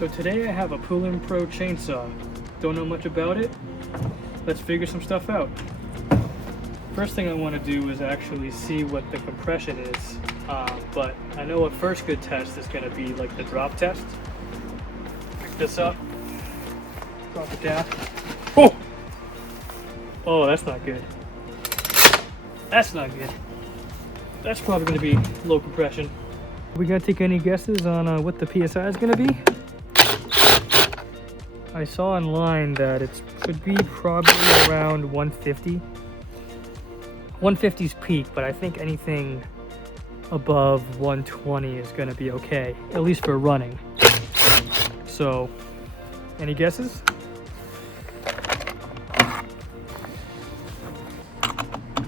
So today I have a Poulan Pro chainsaw. Don't know much about it. Let's figure some stuff out. First thing I want to do is actually see what the compression is. But I know a first good test is going to be like the drop test. Pick this up. Drop it down. Oh! Oh, that's not good. That's not good. That's probably going to be low compression. We gonna take any guesses on what the PSI is gonna be? I saw online that it should be probably around 150. 150's peak, but I think anything above 120 is gonna be okay, at least for running. So, any guesses?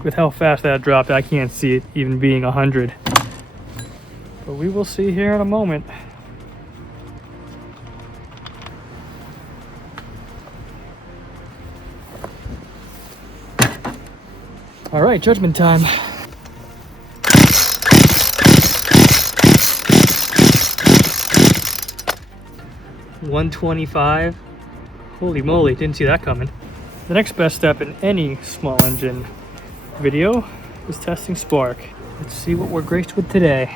With how fast that dropped, I can't see it even being 100. But we will see here in a moment. All right, judgment time. $125. Holy moly, didn't see that coming. The next best step in any small engine video is testing spark. Let's see what we're graced with today.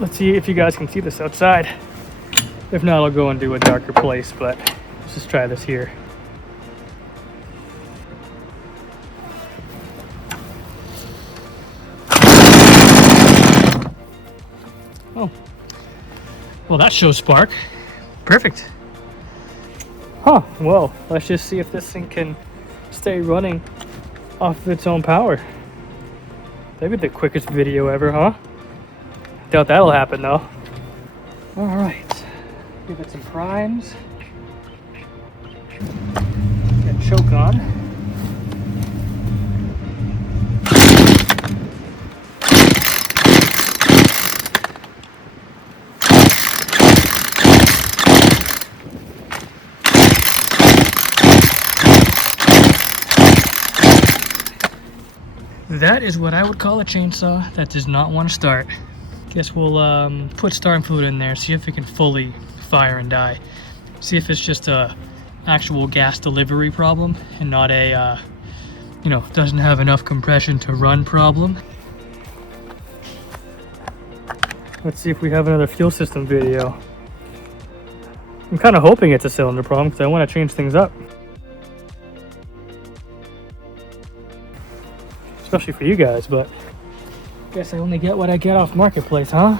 Let's see if you guys can see this outside. If not, I'll go and do a darker place, but let's just try this here. Oh, well, that shows spark. Perfect. Huh, well, let's just see if this thing can stay running off of its own power. That'd be the quickest video ever, huh? Doubt that'll happen though. All right, give it some primes. Get choke on. That is what I would call a chainsaw that does not want to start. Guess we'll put starting fluid in there, see if it can fully fire and die. See if it's just a actual gas delivery problem and not a, doesn't have enough compression to run problem. Let's see if we have another fuel system video. I'm kind of hoping it's a cylinder problem because I want to change things up. Especially for you guys, but guess I only get what I get off Marketplace, huh?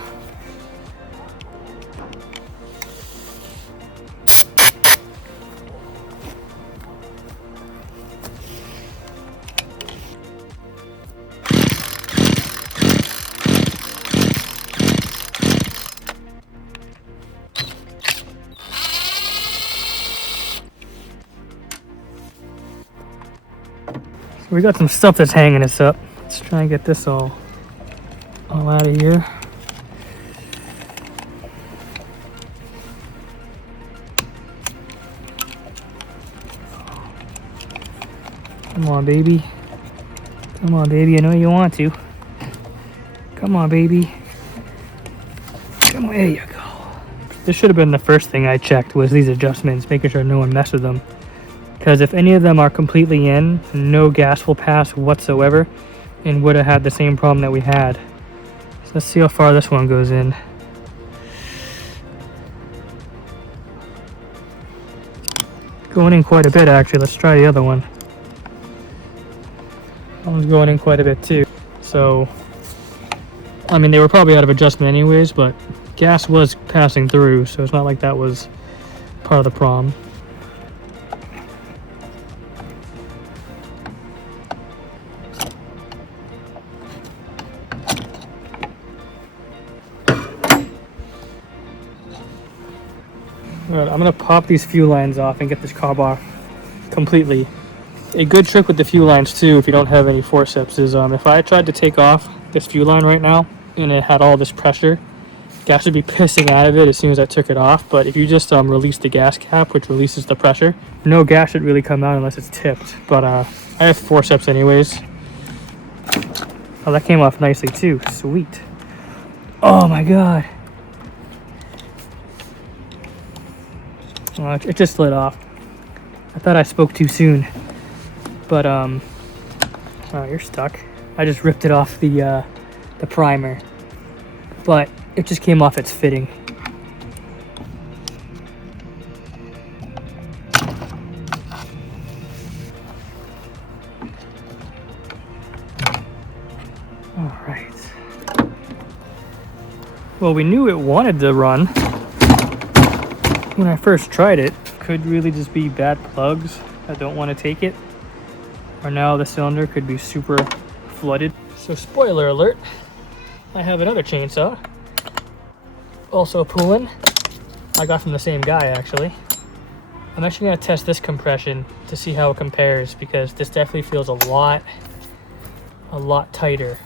So we got some stuff that's hanging us up. Let's try and get this all out of here. Come on, baby. Come on, baby. I know you want to. Come on, baby. Come on. There you go. This should have been the first thing I checked, was these adjustments, making sure no one messed with them. Because if any of them are completely in, no gas will pass whatsoever, and would have had the same problem that we had. So let's see how far this one goes in. Going in quite a bit, actually. Let's try the other one. That one's going in quite a bit too. So, I mean, they were probably out of adjustment anyways, but gas was passing through, so it's not like that was part of the problem. Alright, I'm going to pop these fuel lines off and get this carb off completely. A good trick with the fuel lines too, if you don't have any forceps, is if I tried to take off this fuel line right now and it had all this pressure, gas would be pissing out of it as soon as I took it off. But if you just release the gas cap, which releases the pressure, no gas should really come out unless it's tipped. But I have forceps anyways, Oh, that came off nicely too. Sweet. Oh my god. Oh, it just slid off. I thought I spoke too soon. But, oh, you're stuck. I just ripped it off the primer. But it just came off its fitting. All right. Well, we knew it wanted to run. When I first tried it, could really just be bad plugs that don't want to take it. Or now the cylinder could be super flooded. So spoiler alert, I have another chainsaw. Also Poulan. I got from the same guy actually. I'm actually going to test this compression to see how it compares, because this definitely feels a lot tighter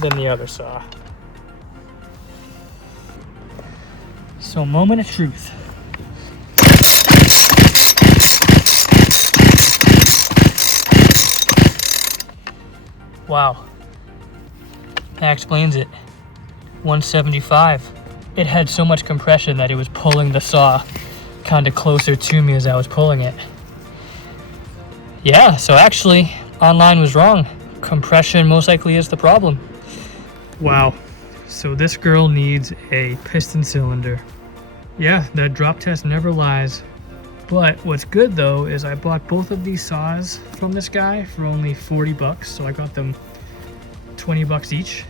than the other saw. So moment of truth. Wow. That explains it. 175. It had so much compression that it was pulling the saw kind of closer to me as I was pulling it. Yeah, so actually, online was wrong. Compression most likely is the problem. Wow. So this girl needs a piston cylinder. Yeah, that drop test never lies. But what's good though is I bought both of these saws from this guy for only 40 bucks. So I got them 20 bucks each.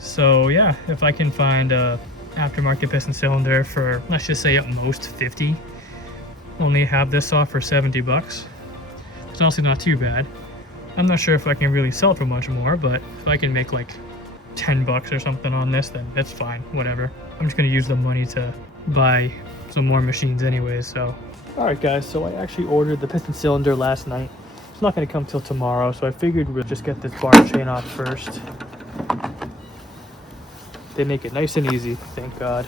So yeah, if I can find a aftermarket piston cylinder for, let's just say at most 50, only have this saw for 70 bucks. It's honestly not too bad. I'm not sure if I can really sell it for much more, but if I can make like 10 bucks or something on this, then it's fine, whatever. I'm just gonna use the money to buy some more machines anyways, so. All right guys, so I actually ordered the piston cylinder last night. It's not gonna come till tomorrow, so I figured we'll just get this bar chain off first. They make it nice and easy, thank God.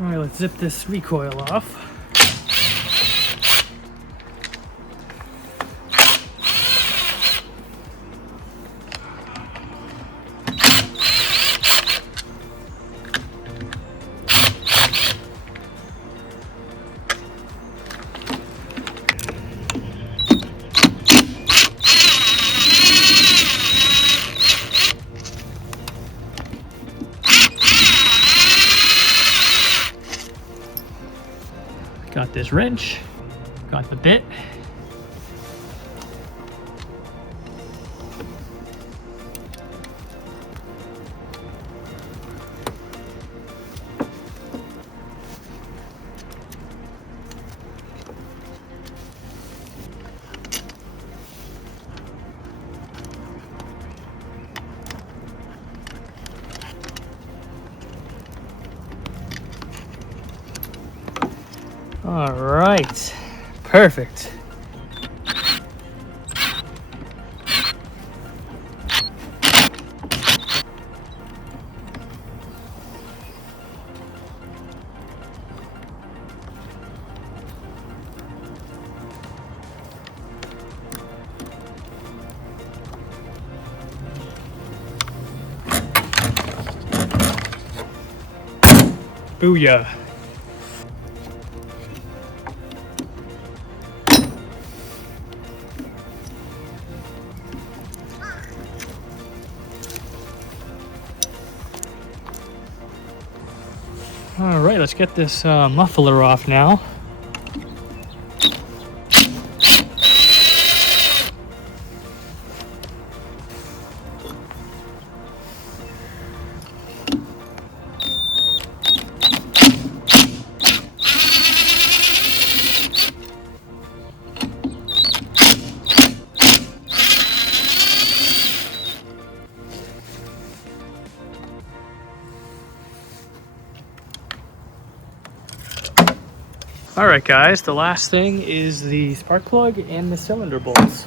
All right, let's zip this recoil off. Got this wrench, got the bit. All right, perfect. Booyah. All right, let's get this muffler off now. All right, guys, the last thing is the spark plug and the cylinder bolts.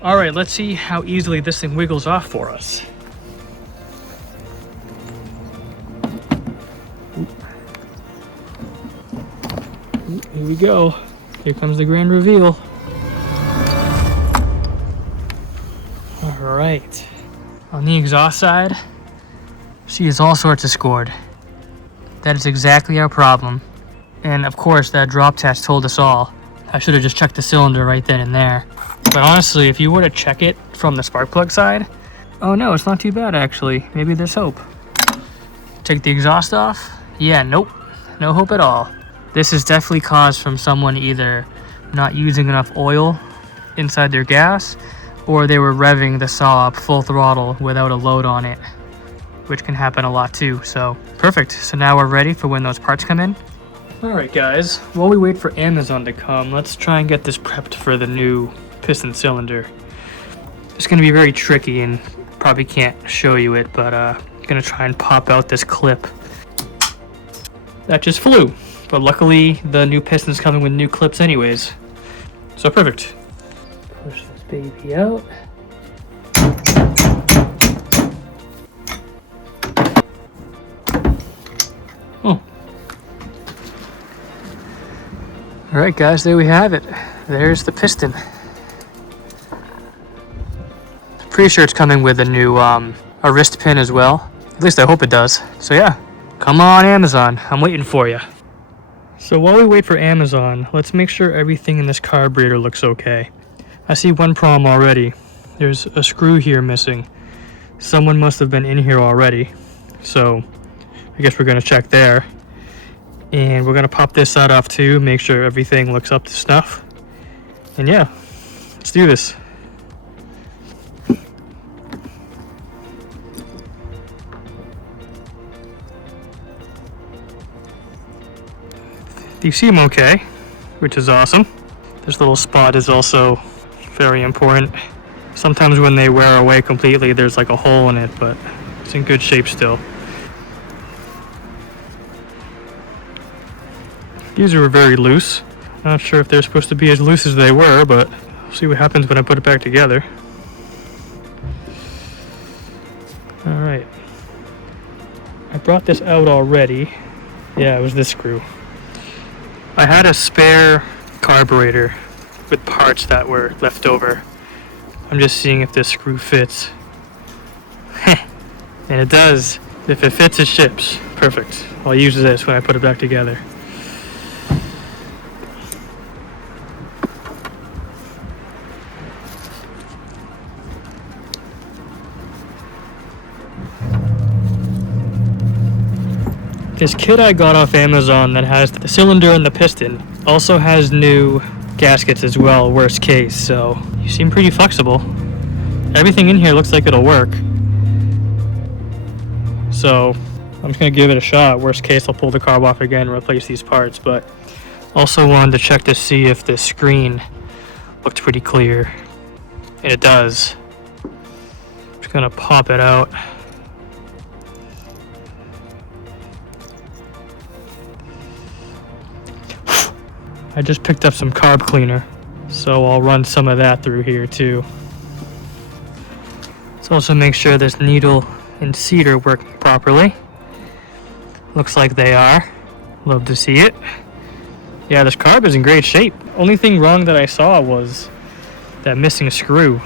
All right, let's see how easily this thing wiggles off for us. Here we go. Here comes the grand reveal. All right. On the exhaust side, she is all sorts of scored. That is exactly our problem. And of course, that drop test told us all. I should have just checked the cylinder right then and there. But honestly, if you were to check it from the spark plug side, oh no, it's not too bad actually. Maybe there's hope. Take the exhaust off. Yeah, nope. No hope at all. This is definitely caused from someone either not using enough oil inside their gas, or they were revving the saw up full throttle without a load on it, which can happen a lot too. So perfect. So now we're ready for when those parts come in. All right, guys, while we wait for Amazon to come, let's try and get this prepped for the new piston cylinder. It's going to be very tricky and probably can't show you it, but I'm going to try and pop out this clip. That just flew, but luckily the new piston's coming with new clips anyways. So perfect. Push this baby out. Oh. All right, guys, there we have it. There's the piston. Pretty sure it's coming with a new a wrist pin as well. At least I hope it does. So yeah, come on Amazon, I'm waiting for you. So while we wait for Amazon, let's make sure everything in this carburetor looks okay. I see one problem already. There's a screw here missing. Someone must have been in here already. So I guess we're gonna check there. And we're gonna pop this side off too, make sure everything looks up to snuff. And yeah, let's do this. You see them okay, which is awesome. This little spot is also very important. Sometimes when they wear away completely, there's like a hole in it, but it's in good shape still. These are very loose. Not sure if they're supposed to be as loose as they were, but we'll see what happens when I put it back together. All right. I brought this out already. Yeah, it was this screw. I had a spare carburetor with parts that were left over. I'm just seeing if this screw fits. And it does. If it fits, it ships. Perfect. I'll use this when I put it back together. This kit I got off Amazon that has the cylinder and the piston also has new gaskets as well, worst case, so you seem pretty flexible. Everything in here looks like it'll work. So I'm just gonna give it a shot. Worst case, I'll pull the carb off again and replace these parts, but also wanted to check to see if the screen looked pretty clear. And it does. I'm just gonna pop it out. I just picked up some carb cleaner, so I'll run some of that through here too. Let's also make sure this needle and seat are working properly. Looks like they are. Love to see it. Yeah, this carb is in great shape. Only thing wrong that I saw was that missing screw.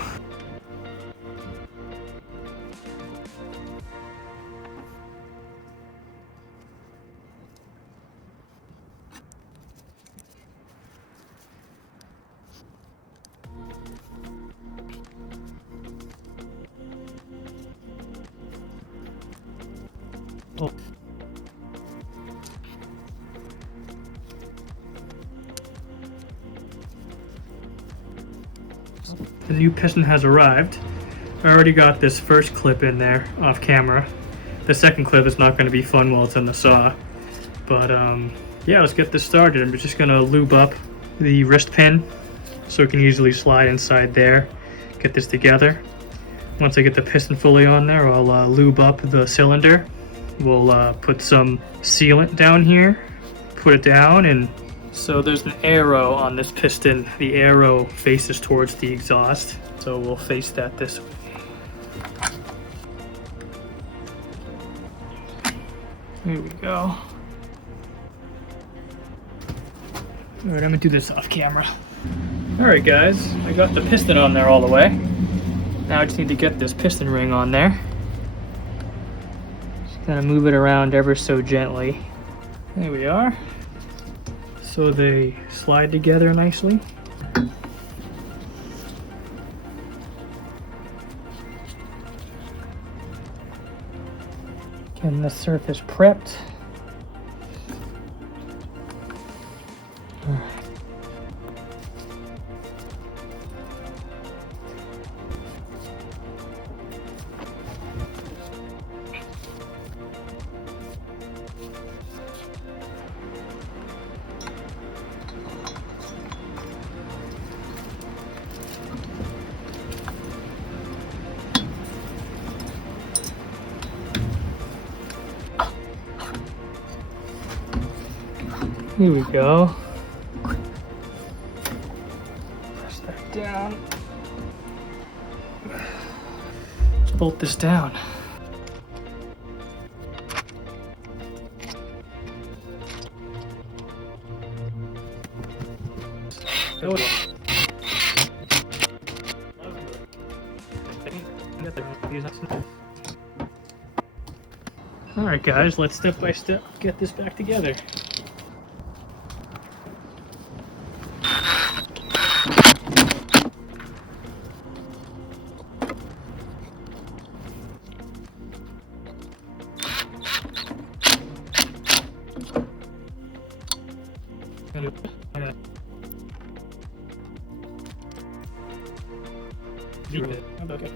The new piston has arrived. I already got this first clip in there off camera. The second clip is not going to be fun while it's in the saw. But yeah, let's get this started. I'm just going to lube up the wrist pin so it can easily slide inside there. Get this together. Once I get the piston fully on there, I'll lube up the cylinder. We'll put some sealant down here, put it down, and So there's an arrow on this piston. The arrow faces towards the exhaust, so we'll face that this way. Here we go. All right, I'm gonna do this off camera. All right, guys, I got the piston on there all the way. Now I just need to get this piston ring on there. Just gonna move it around ever so gently. There we are. So they slide together nicely. Getting the surface prepped. All right. Here we go. Press that down. Let's bolt this down. All right, guys, let's step by step get this back together. Okay.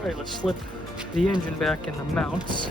All right, let's slip the engine back in the mounts.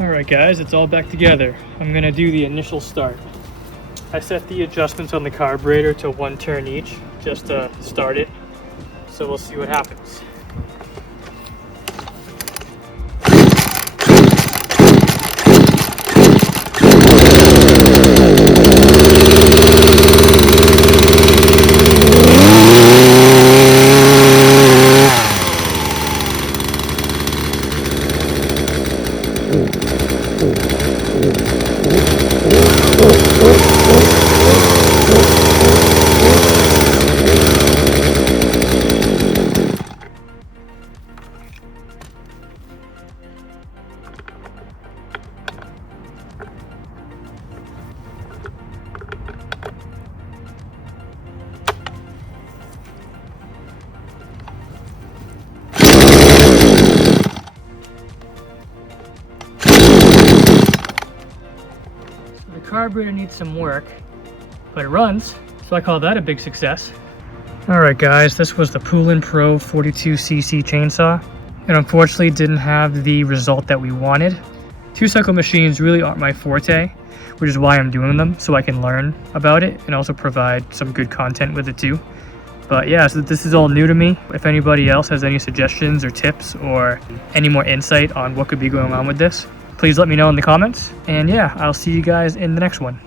Alright guys, it's all back together. I'm going to do the initial start. I set the adjustments on the carburetor to 1 turn each, just to start it. So we'll see what happens. carburetor needs some work, but it runs, so I call that a big success. Alright guys, this was the Poulan Pro 42cc chainsaw. It unfortunately didn't have the result that we wanted. Two-cycle machines really aren't my forte, which is why I'm doing them, so I can learn about it and also provide some good content with it too. But yeah, so this is all new to me. If anybody else has any suggestions or tips or any more insight on what could be going on with this, please let me know in the comments. And yeah, I'll see you guys in the next one.